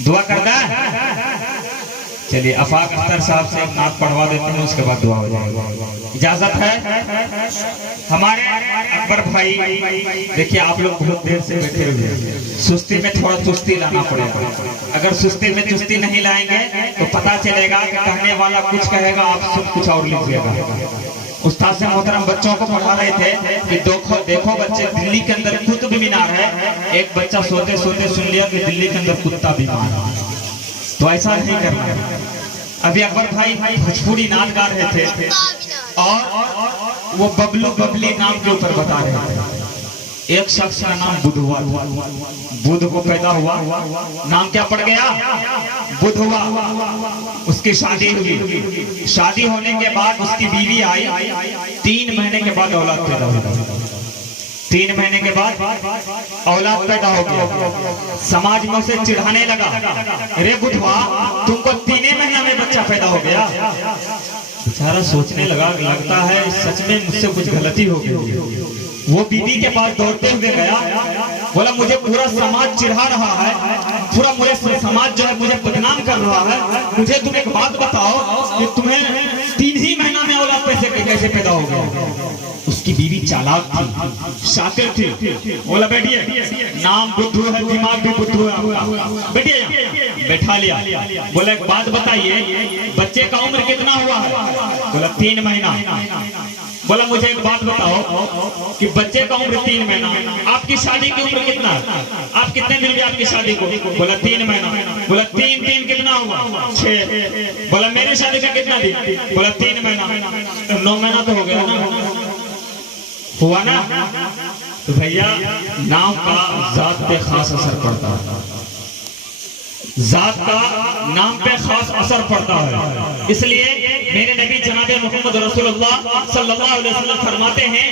दुआ करता है। चलिए आफाक अख्तर साहब से एक नात पढ़वा देते हैं, उसके बाद दुआ हो जाएगा। इजाजत है। हमारे अकबर भाई, देखिए आप लोग बहुत देर से बैठे हुए हैं, सुस्ती में थोड़ा चुस्ती लाना पड़ेगा। अगर सुस्ती में चुस्ती नहीं लाएंगे तो पता चलेगा कि कहने वाला कुछ कहेगा, आप सब कुछ और लिखिएगा। उस्ताद से मोहतरम बच्चों को पढ़ा रहे थे कि देखो बच्चे, दिल्ली के अंदर कुतुब मीनार है। एक बच्चा सोते सोते सुन लिया कि दिल्ली के अंदर कुत्ता बीमार है, तो ऐसा नहीं करना है। अभी अकबर भाई भोजपुरी नाच गा रहे थे और वो बबलू बबली नाम के ऊपर बता रहे थे। एक शख्स का नाम बुधवा, बुध को पैदा हुआ, नाम क्या पड़ गया? बुधवा। उसकी शादी हुई, शादी होने के बाद उसकी बीवी आई, 3 महीने के बाद औलाद पैदा हुई। 3 महीने के बाद औलाद पैदा हो गया। समाज में उसे चिढ़ाने लगा, अरे बुधवा तुमको 3 महीने में बच्चा पैदा हो गया। बेचारा सोचने लगा, लगता है सच में मुझसे कुछ गलती हो गई। वो बीवी के पास दौड़ते हुए गया, बोला मुझे पूरा समाज चिढ़ा रहा है, पूरा मुझे समाज जो है मुझे बदनाम कर रहा है। मुझे तुम एक बात बताओ कि तुम्हें 3 ही महीना में औलाद कैसे पैदा हो गया? उसकी बीवी चालाक थी, शातिर थी। बोला बैठिए, नाम बुद्धू है, दिमाग भी बुद्धू है आपका, बैठिए। बैठा लिया। बोला एक बात बताइए, बच्चे का उम्र कितना हुआ है? बोला 3 महीना। बोला मुझे एक बात बताओ कि बच्चे का उम्र 3 महीना, आपकी शादी की उम्र कितना है? आप कितने दिन हुए आपकी शादी को? बोला 3 महीना। बोला 3 कितना हुआ? 6। बोला मेरी शादी का कितना दिन? बोला 3 महीना। 9 महीना तो हो गया ना, हुआ ना? तो भैया नाम का जात पे खास असर पड़ता है, जात का नाम पे खास असर पड़ता है। इसलिए मेरे नबी जनाब मोहम्मद रसूलुल्लाह सल्लल्लाहु अलैहि वसल्लम फरमाते हैं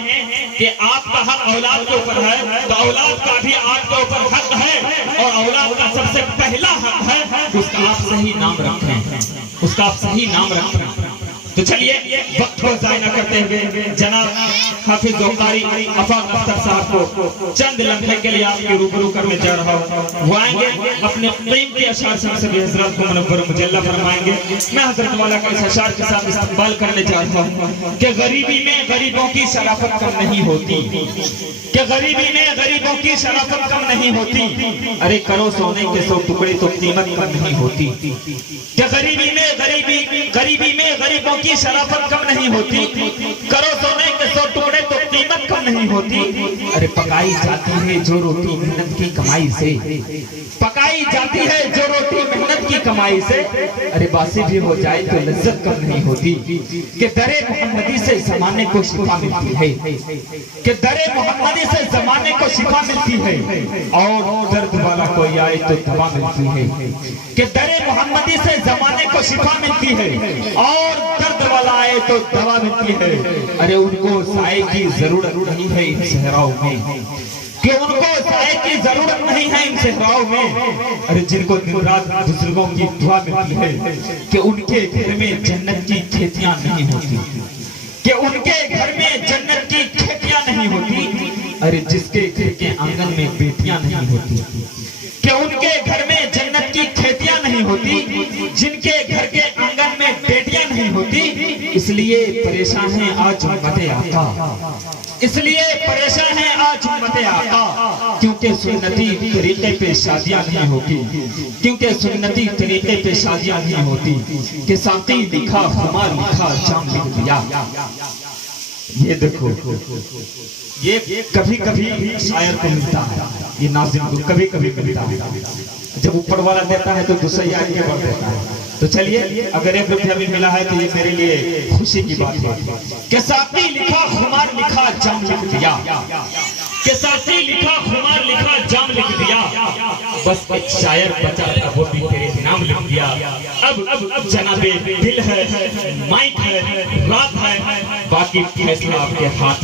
कि आपका हक औलाद के ऊपर है, तो औलाद का भी आपके ऊपर हक है। और औलाद का सबसे पहला हक है उसका आप सही नाम रखें, उसका आप सही नाम रखें। तो चलिए वक्त को ज़ाया न करते हुए जनाब हाफिज ज़ौक़ारी आफाक अख्तर साहब को चंद लम्हे के लिए आपके रूबरू करने जा रहा हूँ। वो आएंगे अपने कीमती अशार से सभी हजरत को मुनव्वर मुजल्ला फरमाएंगे। मैं हजरत वाला का इस अशार के साथ इस्तकबाल करने जा रहा हूँ कि गरीबी में गरीबों की शराफत कम नहीं होती, कि गरीबी में गरीबों की शराफत कम नहीं होती। अरे करो सोने के 100 टुकड़े तो कीमत कम नहीं होती। कि गरीबी में गरीबों की शराफत कम नहीं होती, करो सोने के 100 टुकड़े तो कीमत कम नहीं होती। अरे पकाई जाती है जो रोटी मेहनत की कमाई से, पकाई जाती है जो रोटी मेहनत की कमाई से। अरे बासी भी हो जाए तो लज्जत कम नहीं होती। कि दरे मोहम्मदी से जमाने को शिफा मिलती है, कि दरे मोहम्मदी से जमाने को शिफा मिलती है। और दर्द वाला कोई आए तो दवा मिलती है, कि दरे मोहम्मदी से जमाने को शिफा मिलती है। और दर्द वाला आए तो दवा मिलती है। अरे उनको साए की जरूरत नहीं है इन सहराओं में, कि उनको साए की जरूरत नहीं है इन सहराओं में। अरे जिनको दिन रात बुजुर्गों की दुआ मिलती है, कि उनके घर में जन्नत की खेतियां नहीं होती, कि उनके घर में जन्नत की खेतियां नहीं होती। अरे जिसके घर के आंगन में बेटियां नहीं होती, कि उनके घर में जन्नत की खेतियां नहीं होती। जिनके घर के आंगन में बेटियां नहीं होती, इसलिए परेशान है आज उम्मते आका, इसलिए परेशान है आज उम्मते आका। क्योंकि सुन्नती तरीके पे शादियां नहीं होती, क्योंकि सुन्नती तरीके पे शादियां नहीं होती। कि साथी लिखा खुमार लिखा जाम लिख दिया। ये देखो, ये कभी कभी शायर को मिलता है, ये नाज़िम को कभी कभी मिलता है। जब ऊपर वाला देता है तो दूसरा आगे बढ़ देता है। तो चलिए अगर 1 रुपया भी मिला है तो ये मेरे लिए खुशी की बात है। कि साथी लिखा खुमार लिखा जाम लिख दिया, कि साथी लिखा खुमार लिखा जाम लिख दिया। बस एक शायर बचा था वो भी तेरे नाम लिख दिया। अब जनाबे दिल है, माइक है, रात है, बाकी फैसला आपके हाथ।